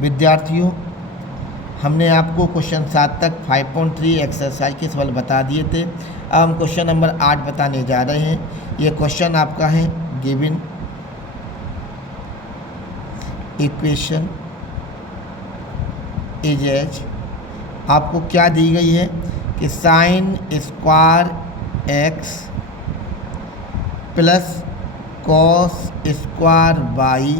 विद्यार्थियों, हमने आपको क्वेश्चन 7 तक 5.3 एक्सरसाइज के सवाल बता दिए थे। अब हम क्वेश्चन नंबर 8 बताने जा रहे हैं। ये क्वेश्चन आपका है गिवन इक्वेशन इज एज, आपको क्या दी गई है कि sine square x plus cos square y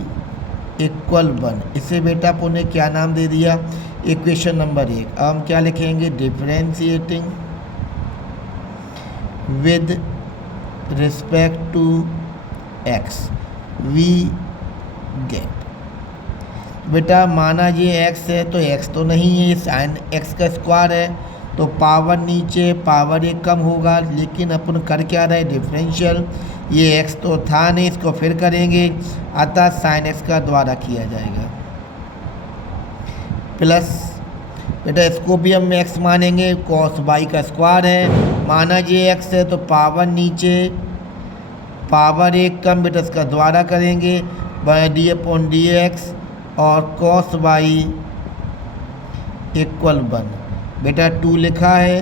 equal 1। इसे बेटा अपन ने क्या नाम दे दिया, इक्वेशन नंबर 1। अब हम क्या लिखेंगे, differentiating with respect to x we get. बेटा माना ये x है तो x तो नहीं है, ये साइन x का स्क्वायर है तो पावर नीचे पावर एक कम होगा, लेकिन अपन कर क्या रहे, डिफरेंशियल। ये x तो था नहीं, इसको फिर करेंगे, अतः साइन x का द्वारा किया जाएगा प्लस बेटा इसको भी हम x मानेंगे, कॉस बाई का स्क्वायर है, माना ये x है तो पावर नीचे पावर एक कम, बेटा इसका द्वारा करेंगे डी अपॉन डी एक्स और कॉस बाई इक्वल 1। बेटा 2 लिखा है,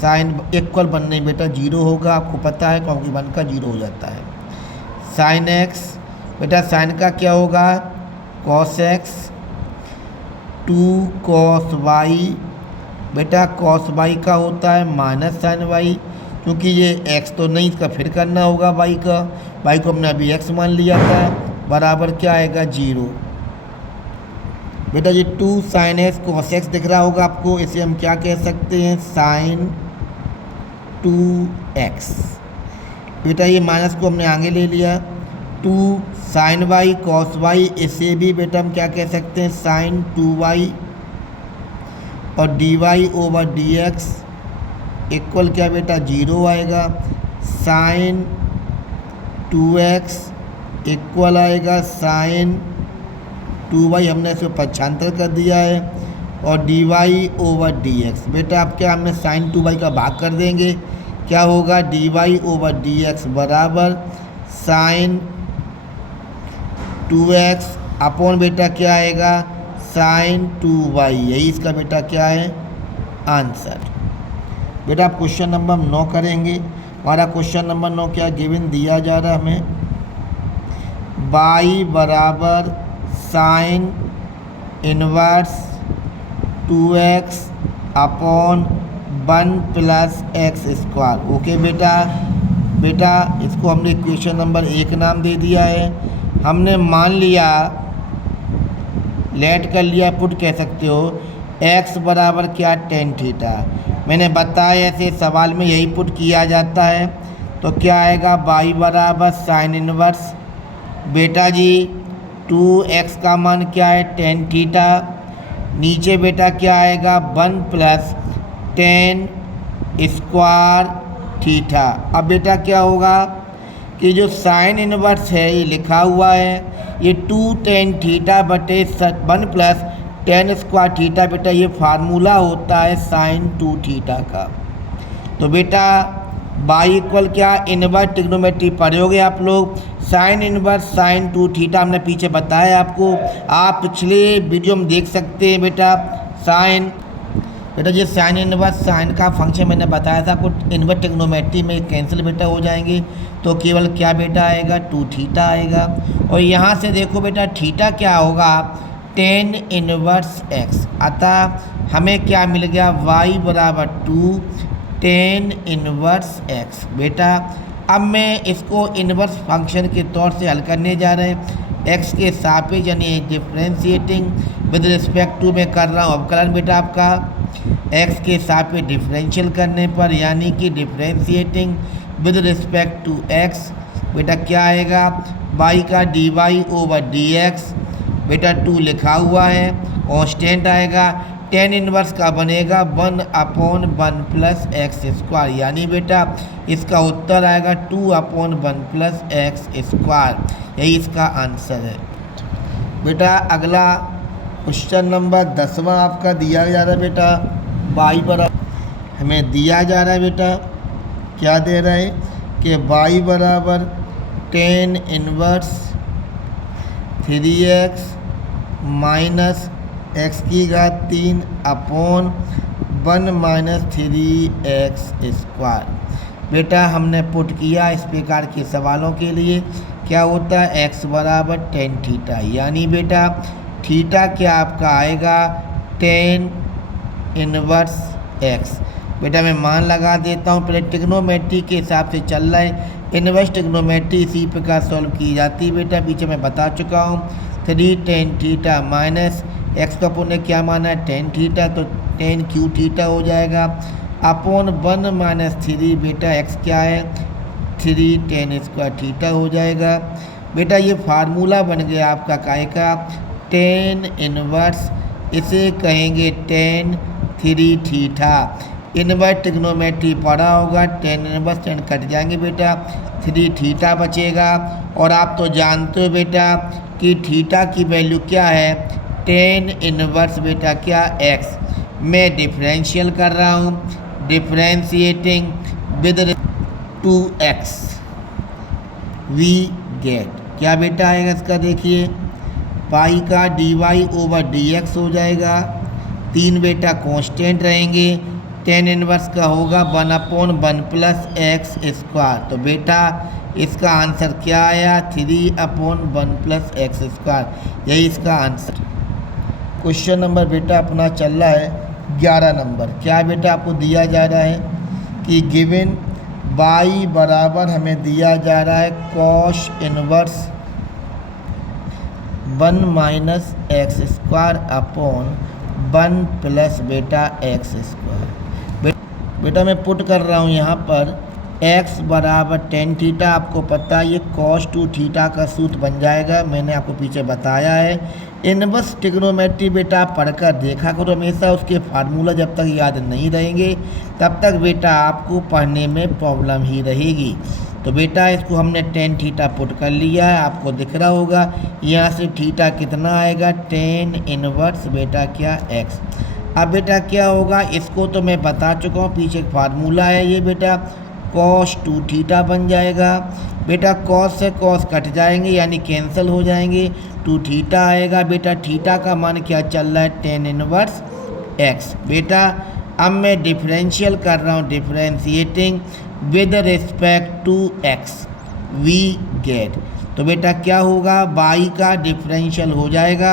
साइन इक्वल 1 नहीं बेटा 0 होगा, आपको पता है क्योंकि 1 का 0 हो जाता है। साइन एक्स, बेटा साइन का क्या होगा, कॉस एक्स 2 कॉस वाई, बेटा कॉस वाई का होता है माइनस साइन वाई, क्योंकि ये एक्स तो नहीं, इसका फिर करना होगा वाई का, वाई को हमने अभी एक्स मान लिया था, बराबर क्या आएगा 0। बेटा ये 2 साइन एक्स कॉस एक्स दिख रहा होगा आपको, इसे हम क्या कह सकते हैं, साइन 2x। बेटा ये माइनस को हमने आगे ले लिया, 2 साइन वाई कॉस वाई, इसे भी बेटा हम क्या कह सकते हैं, साइन 2y और dy ओवर dx इक्वल क्या बेटा 0 आएगा। साइन 2x इक्वल आएगा साइन 2y, हमने इसको पक्षांतर कर दिया है, और dy ओवर dx। बेटा आप क्या हमने साइन 2y का भाग कर देंगे, क्या होगा dy ओवर dx बराबर साइन 2x अपॉन बेटा क्या आएगा साइन 2y। यही इसका बेटा क्या है आंसर। बेटा आप क्वेश्चन नंबर 9 करेंगे। हमारा क्वेश्चन नंबर 9 क्या गिवन दिया जा रहा है हमें, y बराबर sine inverse 2x upon 1 plus x square. Okay बेटा, बेटा इसको हमने इक्वेशन नंबर 1 नाम दे दिया है। हमने मान लिया, लेट कर लिया, पुट कह सकते हो, x बराबर क्या टेन थीटा। मैंने बताया ऐसे सवाल में यही पुट किया जाता है, तो क्या आएगा y बराबर साइन इनवर्स, बेटा जी 2x का मान क्या है टेन थीटा, नीचे बेटा क्या आएगा 1 प्लस टेन स्क्वायर थीटा। अब बेटा क्या होगा कि जो साइन इनवर्स है ये लिखा हुआ है, ये 2 टेन थीटा बटे 1 प्लस टेन स्क्वायर थीटा, बेटा ये फार्मूला होता है साइन 2 थीटा का। तो बेटा बाई इक्वल क्या, इनवर्स ट्रिग्नोमेट्री पढ़ोगे आप लोग, साइन इनवर्स साइन 2 थीटा हमने पीछे बताया आपको, आप पिछले वीडियो में देख सकते हैं बेटा। साइन, बेटा ये साइन इनवर्स साइन का फंक्शन मैंने बताया था आपको, इनवर्स ट्रिग्नोमेट्री में कैंसिल बेटा हो जाएंगे, तो केवल क्या बेटा आएगा 2 थीटा आएगा। और यहाँ से देखो बेटा थीटा क्या होगा, टेन इनवर्स एक्स, अतः हमें क्या मिल गया y बराबर 2 टेन इनवर्स एक्स। बेटा अब मैं इसको इनवर्स फंक्शन के तौर से हल करने जा रहे हैं, एक्स के सापेक्ष यानी डिफरेंशिएटिंग विद रिस्पेक्ट टू में कर रहा हूँ अवकलन बेटा आपका, एक्स के सापेक्ष डिफरेंशियल करने पर यानी कि differentiating with respect to x, बेटा क्या आएगा y का dy ओवर dx, बेटा 2 लिखा हुआ है, कांस्टेंट आएगा, टेन इनवर्स का बनेगा 1 अपॉन 1 प्लस एक्स स्क्वायर, यानी बेटा इसका उत्तर आएगा 2 अपॉन 1 प्लस एक्स स्क्वायर। यही इसका आंसर है। बेटा अगला क्वेश्चन नंबर 10वां आपका दिया जा रहा है बेटा, y बराबर हमें दिया जा रहा है बेटा, क्या दे रहा है कि y बराबर tan inverse 3x minus x की घात 3 अपॉन 1 माइनस 3x²। बेटा हमने पुट किया इस प्रकार के सवालों के लिए क्या होता है x बराबर टेन थीटा, यानी बेटा थीटा क्या आपका आएगा टेन इनवर्स x। बेटा मैं मान लगा देता हूँ, पहले ट्रिग्नोमेट्री के हिसाब से चल रहा है, इनवर्स ट्रिग्नोमेट्री इसी प्रकार सॉल्व की जाती है। बेटा पीछे मैं बता चुका हूँ 3 टेन थीटा माइनस एक्स का पुण्य क्या माना है टेन थीटा, तो टेन क्यू थीटा हो जाएगा अपॉन 1 माइनस 3। बेटा एक्स क्या है 3 टेन स्क्वायर थीटा हो जाएगा। बेटा ये फार्मूला बन गया आपका काय का टेन इनवर्स, इसे कहेंगे टेन 3 थीटा। इनवर्स ट्रिग्नोमेट्री पढ़ा होगा, टेन इनवर्स टेन कट जाएंगे बेटा 3 थीटा बचेगा। और आप तो जानते हो बेटा कि थीटा की वैल्यू क्या है टेन इनवर्स बेटा क्या एक्स। मैं डिफरेंशियल कर रहा हूँ, differentiating with 2x we get क्या बेटा आएगा इसका, देखिए पाई का dy/dx हो जाएगा, 3 बेटा कांस्टेंट रहेंगे, टेन इनवर्स का होगा 1/1 प्लस x²। तो बेटा इसका आंसर क्या आया 3/1 प्लस x², यही इसका आंसर। क्वेश्चन नंबर बेटा अपना चल रहा है 11 नंबर। क्या बेटा आपको दिया जा रहा है कि गिवन y बराबर हमें दिया जा रहा है cos inverse 1 minus x² upon 1 plus बेटा x²। बेटा मैं पुट कर रहा हूँ यहाँ पर x बराबर टेन थीटा, आपको पता है ये cos 2 थीटा का सूत्र बन जाएगा, मैंने आपको पीछे बताया है। इनवर्स ट्रिग्नोमेट्री बेटा आप पढ़कर देखा करो हमेशा, उसके फार्मूला जब तक याद नहीं रहेंगे तब तक बेटा आपको पढ़ने में प्रॉब्लम ही रहेगी। तो बेटा इसको हमने टेन थीटा पुट कर लिया है, आपको दिख रहा होगा यहाँ से थीटा कितना आएगा टेन इनवर्स बेटा क्या x। अब बेटा क्या होगा, इसको तो मैं बता चुका हूँ, पीछे एक फार्मूला है ये बेटा cos 2 थीटा बन जाएगा। बेटा cos से cos कट जाएंगे यानी कैंसिल हो जाएंगे, 2 थीटा आएगा। बेटा थीटा का मान क्या चल रहा है टेन इनवर्स x। बेटा अब मैं डिफरेंशियल कर रहा हूँ, differentiating with respect to x we get. तो बेटा क्या होगा y का डिफरेंशियल हो जाएगा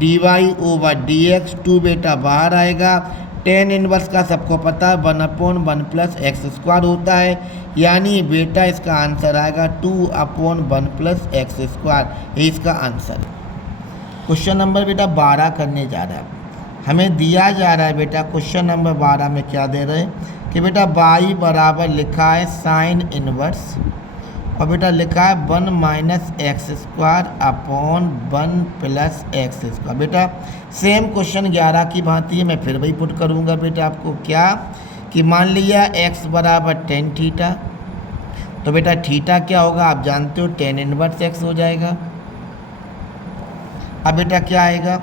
dy/dx, 2 बेटा बाहर आएगा, टेन इनवर्स का सबको पता है 1/1 प्लस x² होता है, यानी बेटा इसका आंसर आएगा 2/1 प्लस x², ये इसका आंसर। क्वेश्चन नंबर बेटा 12 करने जा रहा है, हमें दिया जा रहा है बेटा क्वेश्चन नंबर 12 में क्या दे रहे हैं कि बेटा y बराबर लिखा है साइन इनवर्स और बेटा लिखा है 1 minus x² upon 1 plus x²। बेटा सेम क्वेश्चन 11 की भांति है, मैं फिर वही पुट करूँगा बेटा आपको क्या कि मान लिया x बराबर टेन थीटा, तो बेटा थीटा क्या होगा आप जानते हो टेन इनवर्स x हो जाएगा। अब बेटा क्या आएगा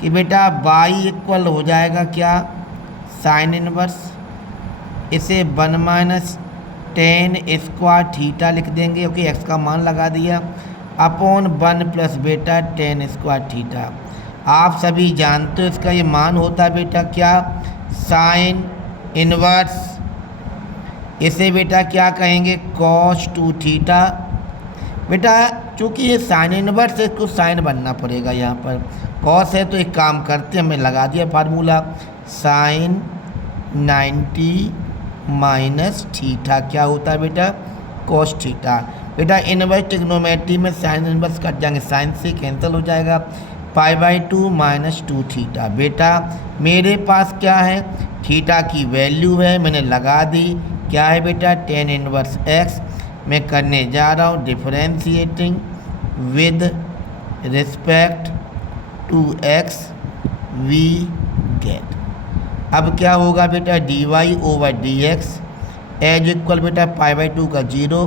कि बेटा y इक्वल हो जाएगा क्या साइन इनवर्स, इसे 1 माइनस टेन स्क्वायर थीटा लिख देंगे क्योंकि x का मान लगा दिया अपॉन 1 प्लस बेटा टेन स्क्वायर थीटा। आप सभी जानते हो इसका ये मान होता है बेटा क्या साइन इनवर्स, इसे बेटा क्या कहेंगे cos 2 थीटा। बेटा चूँकि ये साइन इनवर्स है इसको साइन बनना पड़ेगा, यहाँ पर cos है तो एक काम करते हैं, हमने लगा दिया फार्मूला साइन 90 माइनस थीटा क्या होता है बेटा cos थीटा। बेटा इनवर्स ट्रिग्नोमेट्री में साइन इनवर्स कट जाएंगे, साइन से कैंसिल हो जाएगा, π/2 माइनस 2 थीटा। बेटा मेरे पास क्या है थीटा की वैल्यू है मैंने लगा दी, क्या है बेटा टेन इनवर्स x। मैं करने जा रहा हूँ differentiating with respect to x we get. अब क्या होगा बेटा dy/dx एज इक्वल बेटा π/2 का 0,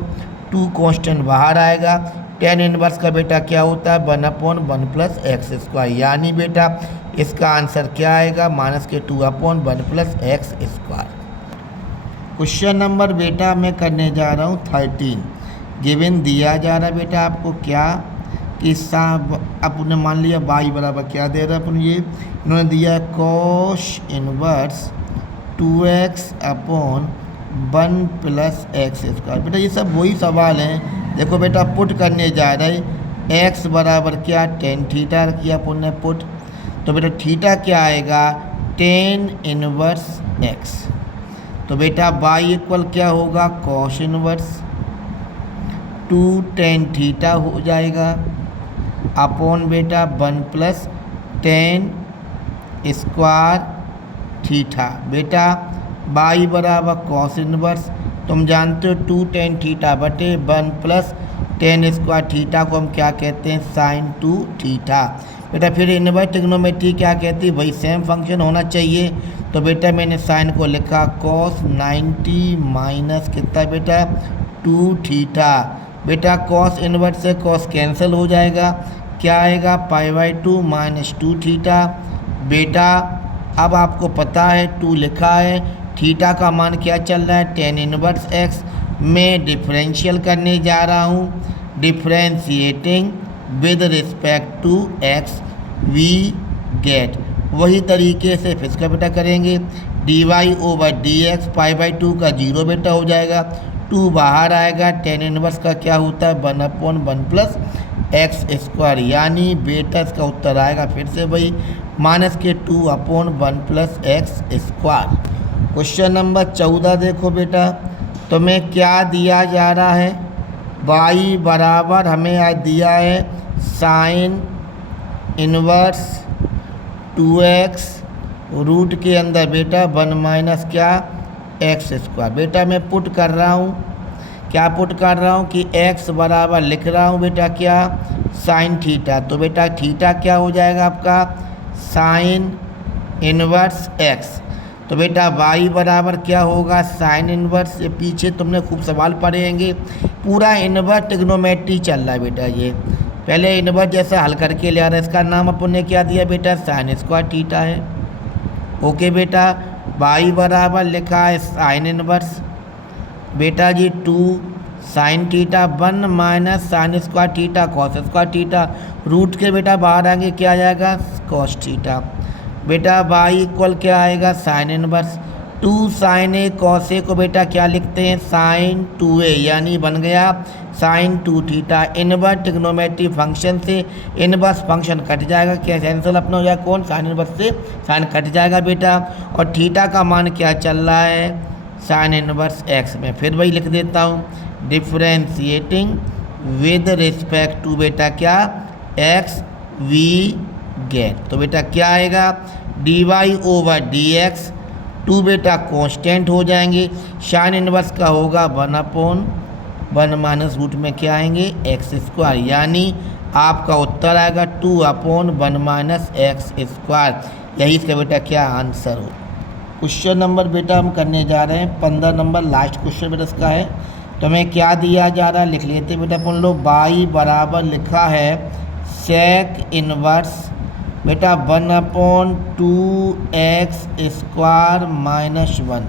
2 कांस्टेंट बाहर आएगा, टेन इनवर्स का बेटा क्या होता है 1/1 प्लस x², यानी बेटा इसका आंसर क्या आएगा माइनस के 2/1 प्लस x²। क्वेश्चन नंबर बेटा मैं करने जा रहा हूँ 13। गिवन दिया जा रहा है बेटा आपको क्या कि अपने मान लिया बाई बराबर क्या दे रहा है अपन, ये इन्होंने दिया cos inverse 2x upon 1 plus x square. बेटा ये सब वही सवाल हैं। देखो बेटा पुट करने जा रहे, x बराबर क्या टेन थीटा किया अपन ने पुट, तो बेटा थीटा क्या आएगा टेन इनवर्स x। तो बेटा बाई इक्वल क्या होगा कॉस इनवर्स 2 टेन थीटा हो जाएगा अपॉन बेटा 1 प्लस टेन स्क्वायर थीटा। बेटा बाई बराबर कॉस इनवर्स तुम जानते हो 2 टेन थीटा बटे 1 प्लस टेन स्क्वायर थीटा को हम क्या कहते हैं साइन 2 थीटा। बेटा फिर इनवर्स ट्रिग्नोमेट्री क्या कहती है, वही सेम फंक्शन होना चाहिए। तो बेटा मैंने साइन को लिखा कॉस 90 माइनस कितना बेटा 2 थीटा। बेटा कॉस इनवर्स से कॉस कैंसिल हो जाएगा, क्या आएगा पाई/2 माइनस 2 थीटा। बेटा अब आपको पता है 2 लिखा है, थीटा का मान क्या चल रहा है टेन इनवर्स x। मैं डिफरेंशियल करने जा रहा हूँ, differentiating with respect to x we get. वही तरीके से फिर इसका बेटा करेंगे dy/dx पाई/2 का 0 बेटा हो जाएगा, 2 बाहर आएगा, टेन इनवर्स का क्या होता है 1/1 प्लस एक्स स्क्वायर। यानी बेटा इसका उत्तर आएगा फिर से वही माइनस के 2/1 plus x square. Question number 14 देखो बेटा, तुम्हें क्या दिया जा रहा है, y बराबर हमें आज दिया है साइन इनवर्स 2x रूट के अंदर बेटा 1 माइनस क्या एक्स स्क्वायर। बेटा मैं पुट कर रहा हूँ, क्या पुट कर रहा हूँ कि x बराबर लिख रहा हूँ बेटा क्या साइन थीटा। तो बेटा थीटा क्या हो जाएगा आपका साइन इनवर्स x। तो बेटा y बराबर क्या होगा साइन इनवर्स, ये पीछे तुमने खूब सवाल पढ़ेंगे, पूरा इनवर्स ट्रिग्नोमेट्री चल रहा है बेटा। ये पहले इनवर्स जैसा हल करके ले आ रहा है, इसका नाम अपन ने क्या दिया बेटा साइन स्क्वायर थीटा है। ओके बेटा y बराबर लिखा है साइन इनवर्स बेटा जी 2 sine theta 1 minus sine square theta cos square theta, root के बेटा बाहर आएंगे क्या आ जाएगा कॉस थीटा। बेटा y इक्वल क्या आएगा sine inverse 2 sine A cos A को बेटा क्या लिखते हैं साइन 2a, यानी बन गया sine 2 theta. Inverse trigonometry function से इनवर्स फंक्शन कट जाएगा, क्या कैंसिल अपना हो जाएगा कौन साइन इनवर्स से साइन कट जाएगा बेटा। और थीटा का मान क्या चल रहा है साइन इनवर्स x में, फिर वही लिख देता हूँ डिफरेंशिएटिंग विद रिस्पेक्ट टू बेटा क्या x वी गेट। तो बेटा क्या आएगा dy/dx 2 बेटा कांस्टेंट हो जाएंगे, साइन इनवर्स का होगा 1/1 माइनस रूट में क्या आएंगे एक्स स्क्वायर। यानी आपका उत्तर आएगा 2/1 माइनस एक्स स्क्वायर। यही इसका बेटा क्या आंसर हो। क्वेश्चन नंबर बेटा हम करने जा रहे हैं 15 नंबर लास्ट क्वेश्चन बेटा इसका है। तो हमें क्या दिया जा रहा है लिख लेते बेटा अपन लोग। y बराबर लिखा है सेक इनवर्स बेटा 1/2x स्क्वायर माइनस 1।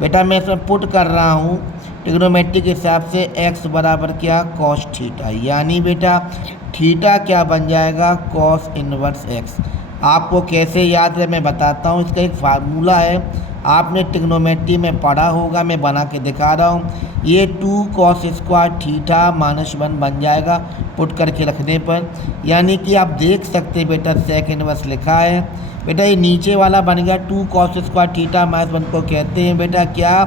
बेटा मैं इसमें पुट कर रहा हूँ ट्रिग्नोमेट्री के हिसाब से x बराबर क्या कॉस थीटा, यानी बेटा थीटा क्या बन जाएगा कॉस इनवर्स x। आपको कैसे याद है मैं बताता हूँ, इसका एक फार्मूला है, आपने ट्रिग्नोमेट्री में पढ़ा होगा, मैं बना के दिखा रहा हूँ। ये 2 कॉस स्क्वायर थीटा माइनस 1 बन जाएगा पुट करके रखने पर, यानी कि आप देख सकते हैं बेटा सेक इनवर्स लिखा है बेटा, ये नीचे वाला बन गया 2 कॉस स्क्वायर थीटा माइनस 1 को कहते हैं बेटा क्या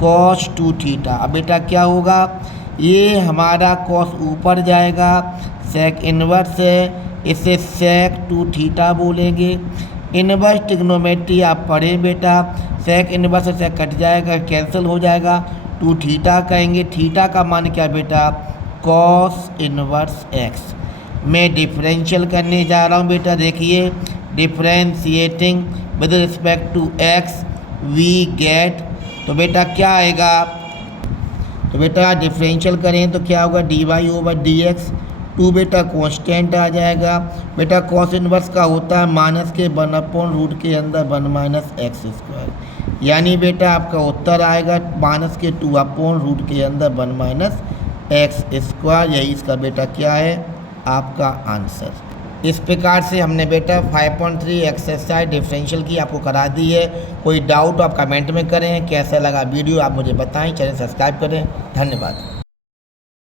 कॉस 2 थीटा। अब बेटा क्या होगा ये हमारा कॉस ऊपर जाएगा, सेक इनवर्स है इसे सेक 2 थीटा बोलेंगे। इनवर्स ट्रिग्नोमेट्री आप पढ़े बेटा, सेक इनवर्स से सेक कट जाएगा कैंसिल हो जाएगा 2 थीटा कहेंगे। थीटा का मान क्या बेटा कॉस इनवर्स x। मैं डिफरेंशियल करने जा रहा हूँ बेटा, देखिए differentiating with respect to x we get. तो बेटा क्या आएगा, तो बेटा डिफरेंशियल करें तो क्या होगा dy/dx 2 बेटा कांस्टेंट आ जाएगा बेटा, कॉस इनवर्स का होता है माइनस के 1/रूट के अंदर 1 माइनस एक्स स्क्वायर। यानी बेटा आपका उत्तर आएगा माइनस के 2/रूट के अंदर 1 माइनस एक्स स्क्वायर। यही इसका बेटा क्या है आपका आंसर। इस प्रकार से हमने बेटा 5.3 एक्सरसाइज डिफरेंशियल की आपको करा दी है। कोई डाउट आप कमेंट में करें। कैसा लगा वीडियो आप मुझे बताएं। चैनल सब्सक्राइब करें। धन्यवाद।